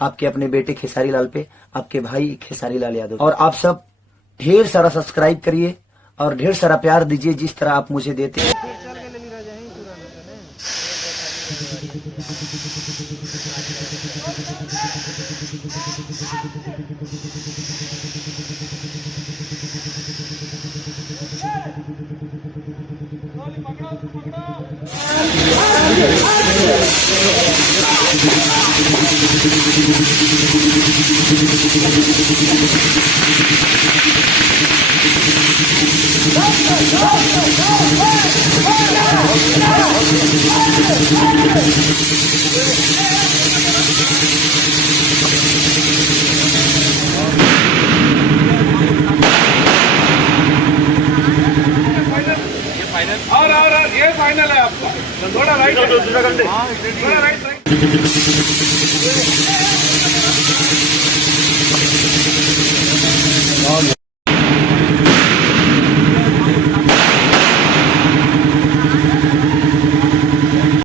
आपके अपने बेटे खेसारी लाल पे, आपके भाई खेसारी लाल यादव। और आप सब ढेर सारा सब्सक्राइब करिए और ढेर सारा प्यार दीजिए जिस तरह आप मुझे देते हैं। और ये फाइनल है आपका। थोड़ा राइट, थोड़ा राइट।